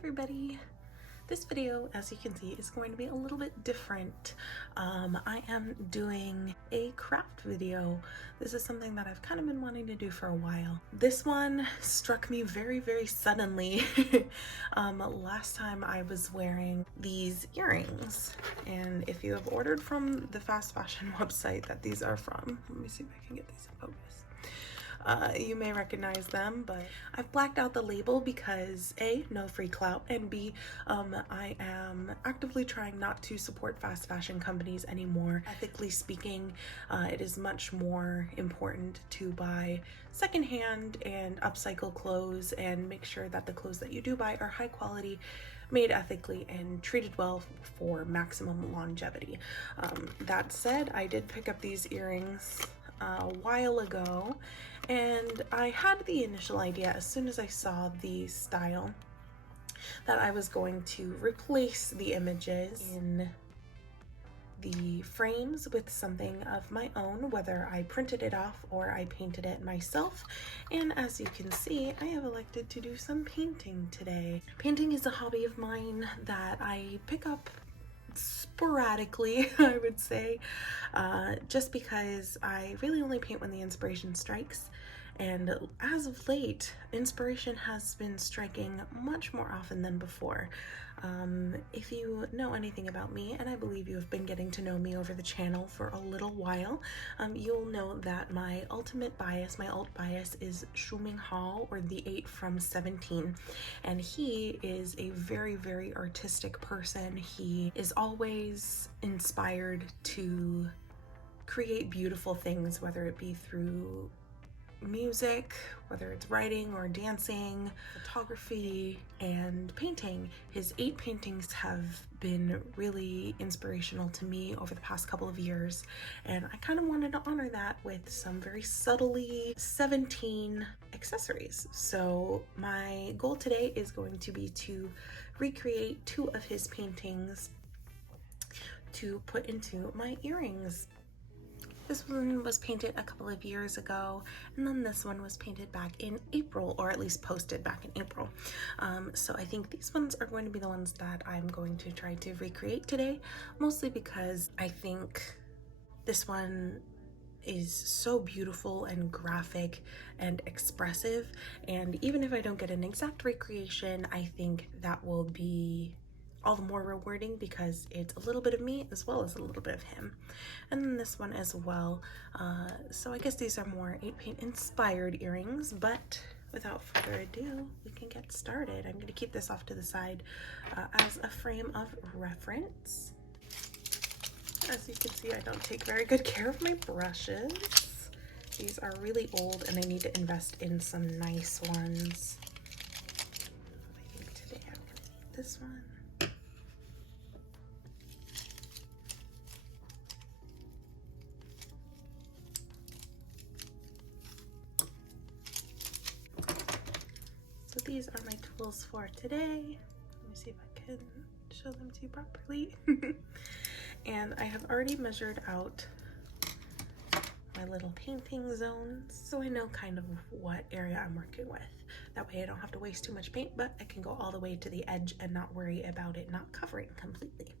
everybody. This video, as you can see, is going to be a little bit different. I am doing a craft video. This is something that I've kind of been wanting to do for a while. This one struck me very, very suddenly. Last time I was wearing these earrings, and if you have ordered from the fast fashion website that these are from, let me see if I can get these in focus. You may recognize them, but I've blacked out the label because A, no free clout, and B, I am actively trying not to support fast fashion companies anymore. Ethically speaking, it is much more important to buy secondhand and upcycle clothes and make sure that the clothes that you do buy are high quality, made ethically, and treated well for maximum longevity. That said, I did pick up these earrings a while ago, and I had the initial idea as soon as I saw the style that I was going to replace the images in the frames with something of my own, whether I printed it off or I painted it myself. And as you can see, I have elected to do some painting today. Painting is a hobby of mine that I pick up sporadically, I would say, just because I really only paint when the inspiration strikes. And as of late, inspiration has been striking much more often than before. If you know anything about me, and I believe you have been getting to know me over the channel for a little while, you'll know that my ultimate bias, my alt bias, is Shuming Hall, or the 8 from 17. And he is a very, very artistic person. He is always inspired to create beautiful things, whether it be through music, whether it's writing or dancing, photography, and painting. His 8 paintings have been really inspirational to me over the past couple of years, and I kind of wanted to honor that with some very subtly 17 accessories. So my goal today is going to be to recreate 2 of his paintings to put into my earrings. This one was painted a couple of years ago, and then this one was painted back in April, or at least posted back in April. So I think these ones are going to be the ones that I'm going to try to recreate today, mostly because I think this one is so beautiful and graphic and expressive, and even if I don't get an exact recreation, I think that will be all the more rewarding because it's a little bit of me as well as a little bit of him. And then this one as well. So I guess these are more 8 paint inspired earrings, but without further ado, we can get started. I'm going to keep this off to the side as a frame of reference. As you can see, I don't take very good care of my brushes. These are really old and I need to invest in some nice ones. I think today I'm going to need this one. So these are my tools for today. Let me see if I can show them to you properly. And I have already measured out my little painting zones, so I know kind of what area I'm working with. That way I don't have to waste too much paint, but I can go all the way to the edge and not worry about it not covering completely.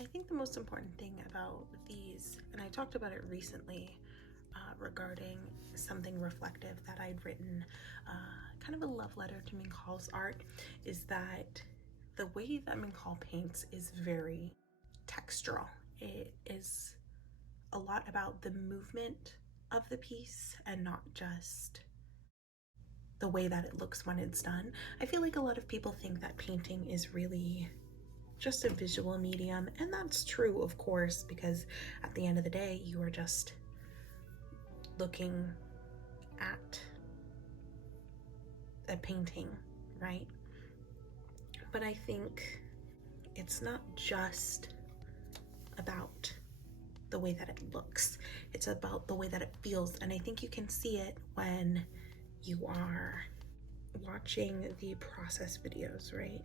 I think the most important thing about these, and I talked about it recently regarding something reflective that I'd written, kind of a love letter to Minkal's art, is that the way that Minkal paints is very textural. It is a lot about the movement of the piece and not just the way that it looks when it's done. I feel like a lot of people think that painting is really just a visual medium, and that's true, of course, because at the end of the day, you are just looking at a painting, right? But I think it's not just about the way that it looks, it's about the way that it feels. And I think you can see it when you are watching the process videos, right?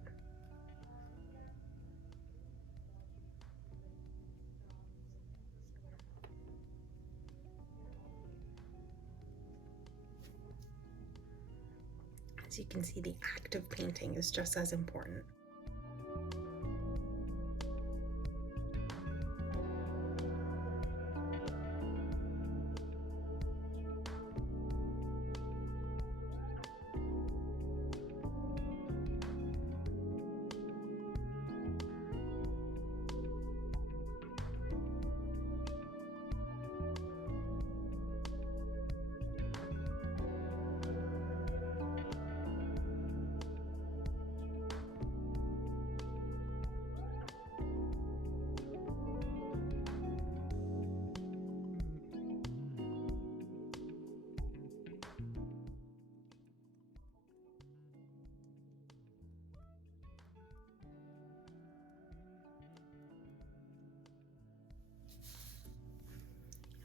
As you can see, the act of painting is just as important.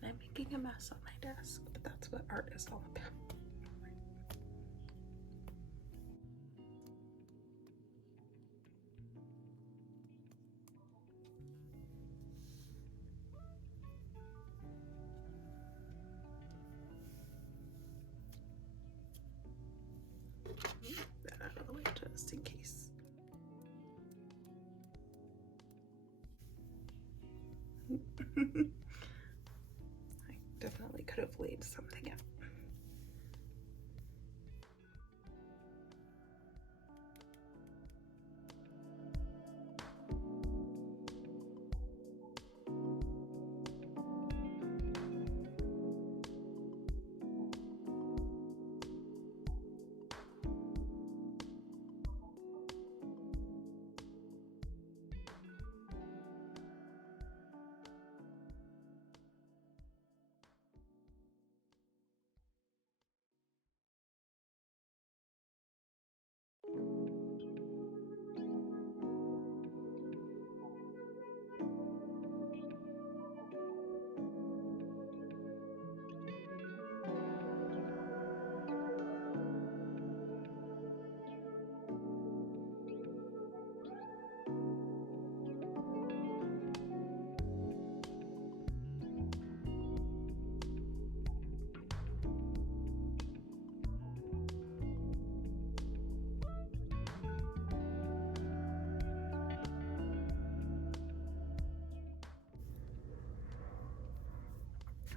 I'm making a mess on my desk, but that's what art is all about. That out of the way just in case. I definitely could have laid something out.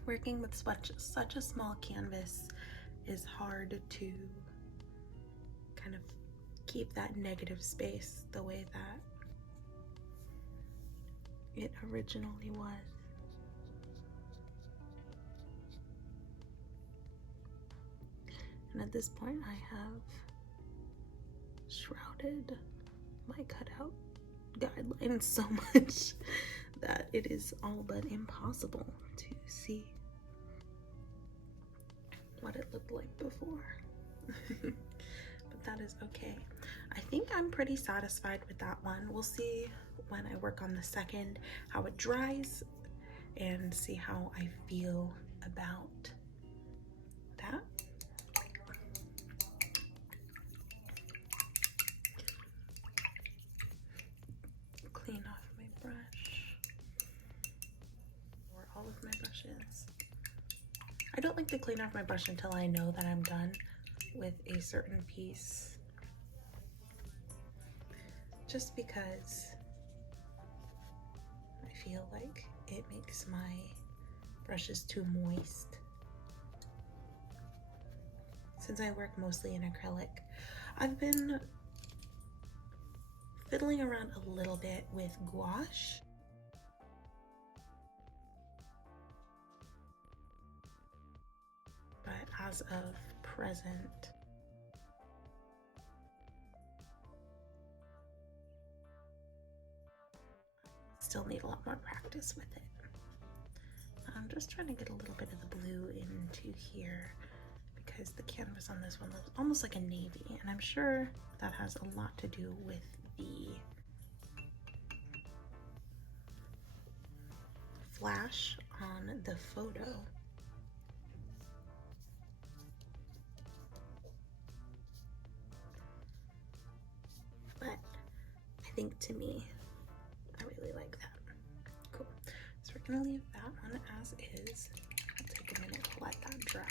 Working with such a small canvas is hard to kind of keep that negative space the way that it originally was. And at this point, I have shrouded my cutout guidelines so much that it is all but impossible to see what it looked like before. But that is okay. I think I'm pretty satisfied with that one. We'll see when I work on the second how it dries and see how I feel about that. Clean off my brush, or all of my brushes. I don't like to clean off my brush until I know that I'm done with a certain piece, just because I feel like it makes my brushes too moist. Since I work mostly in acrylic, I've been fiddling around a little bit with gouache. as of present. Still need a lot more practice with it. I'm just trying to get a little bit of the blue into here because the canvas on this one looks almost like a navy, and I'm sure that has a lot to do with the flash on the photo. But I think to me, I really like that. Cool. So we're gonna leave that one as is. I'll take a minute to let that dry.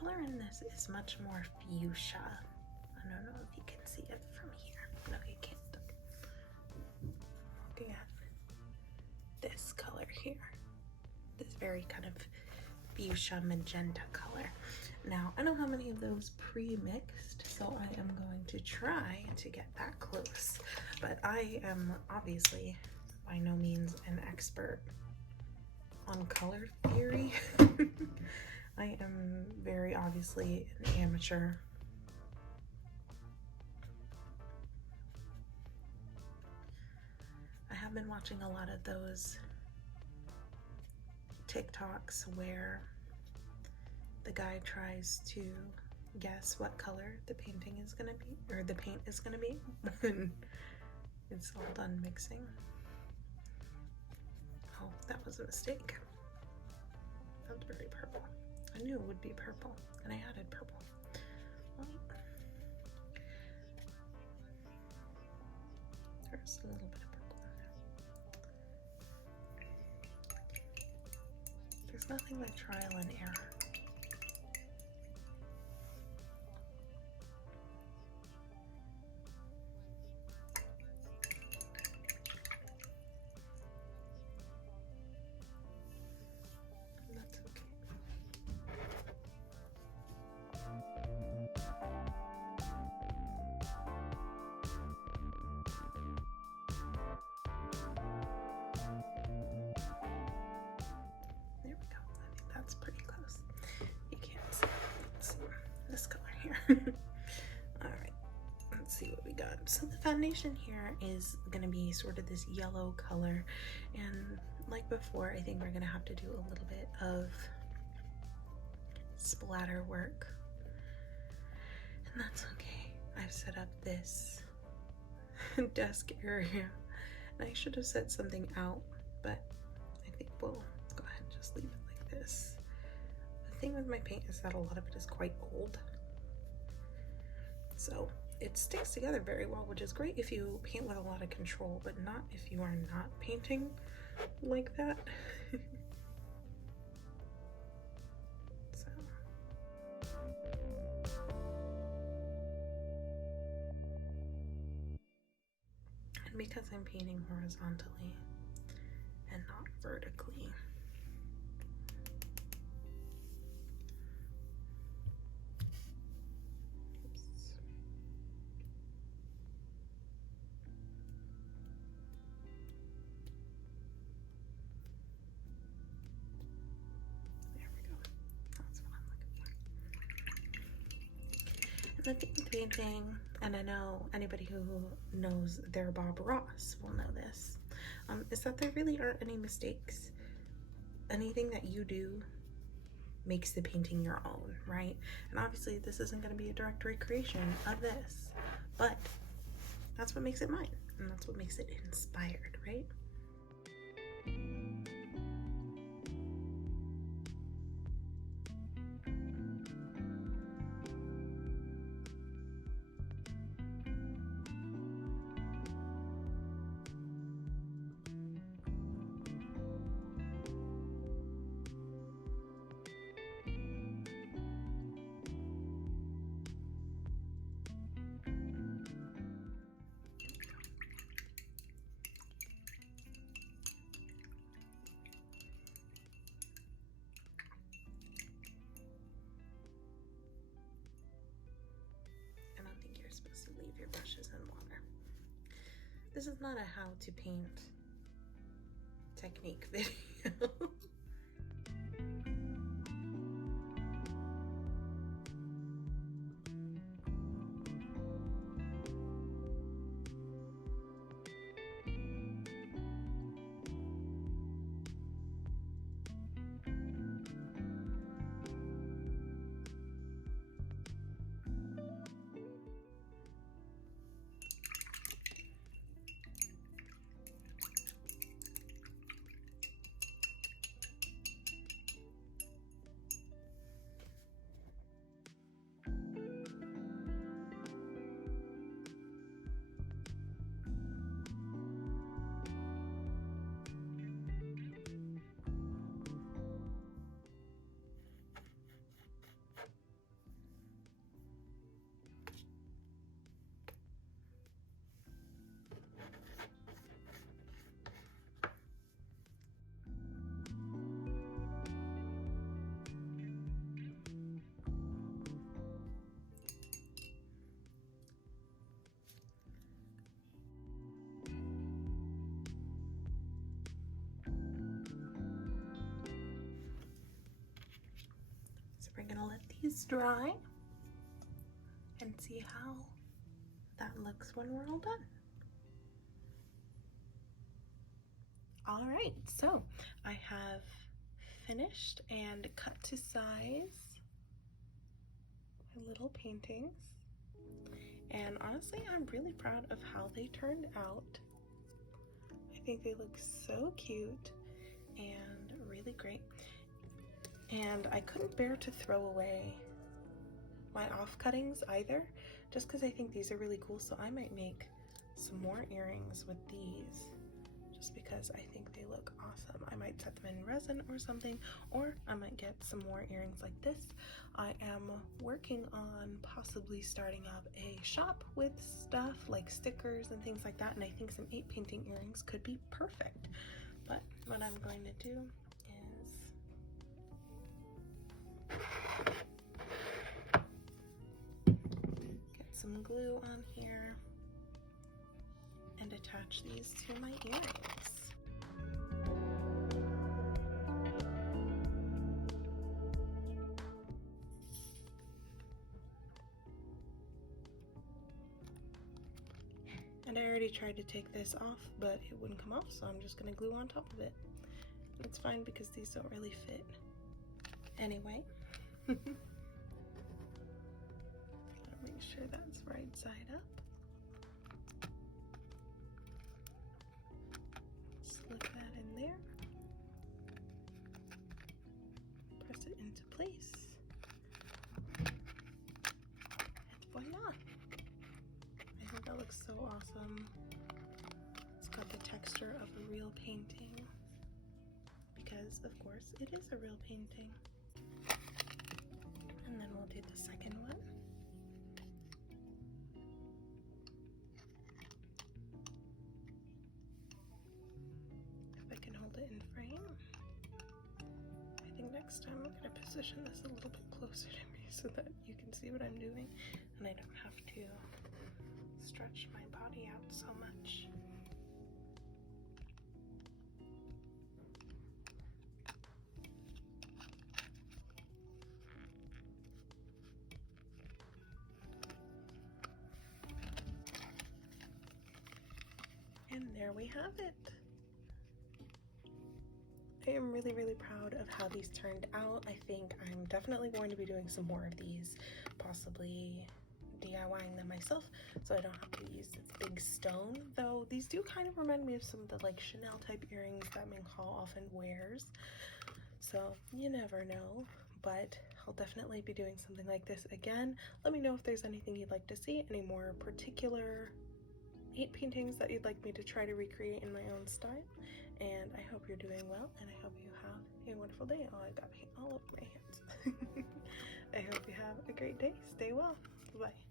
Color in this is much more fuchsia. I don't know if you can see it from here. No, you can't. Looking at this color here, this very kind of fuchsia magenta color. Now, I don't have any of those pre-mixed, so I am going to try to get that close. But I am obviously by no means an expert on color theory. I am very obviously an amateur. I have been watching a lot of those TikToks where the guy tries to guess what color the painting is gonna be, or the paint is gonna be, when it's all done mixing. Oh, that was a mistake. That was very purple. I knew it would be purple, and I added purple. There's a little bit of purple in there. There's nothing like trial and error. Alright, let's see what we got. So the foundation here is going to be sort of this yellow color, and like before, I think we're going to have to do a little bit of splatter work, and that's okay. I've set up this desk area, and I should have set something out, but I think we'll go ahead and just leave it like this. The thing with my paint is that a lot of it is quite old, so it sticks together very well, which is great if you paint with a lot of control, but not if you are not painting like that. So. And because I'm painting horizontally and not vertically, the thing with painting, and I know anybody who knows their Bob Ross will know this, is that there really aren't any mistakes. Anything that you do makes the painting your own, right? And obviously this isn't going to be a direct recreation of this, but that's what makes it mine, and that's what makes it inspired, right? leave your brushes in water. This is not a how to paint technique video. So we're gonna let these dry and see how that looks when we're all done. All right, so I have finished and cut to size my little paintings. And honestly, I'm really proud of how they turned out. I think they look so cute and really great. And I couldn't bear to throw away my off cuttings either, just because I think these are really cool. So I might make some more earrings with these, just because I think they look awesome. I might set them in resin or something, or I might get some more earrings like this. I am working on possibly starting up a shop with stuff like stickers and things like that, and I think some 8 painting earrings could be perfect. But what I'm going to do is get some glue on here and attach these to my earrings. And I already tried to take this off, but it wouldn't come off, so I'm just gonna glue on top of it. It's fine because these don't really fit anyway. Gotta make sure that's right side up. Slip that in there. Press it into place. And voila! I think that looks so awesome. It's got the texture of a real painting, because of course it is a real painting. And then we'll do the second one. If I can hold it in frame. I think next time I'm gonna position this a little bit closer to me so that you can see what I'm doing and I don't have to stretch my body out so much. And there we have it. I am really, really proud of how these turned out. I think I'm definitely going to be doing some more of these, possibly DIYing them myself so I don't have to use this big stone, though these do kind of remind me of some of the like Chanel type earrings that Ming Hall often wears, so you never know. But I'll definitely be doing something like this again. Let me know if there's anything you'd like to see, any more particular 8 paintings that you'd like me to try to recreate in my own style. And I hope you're doing well, and I hope you have a wonderful day. Oh, I got paint all over my hands. I hope you have a great day. Stay well. Bye.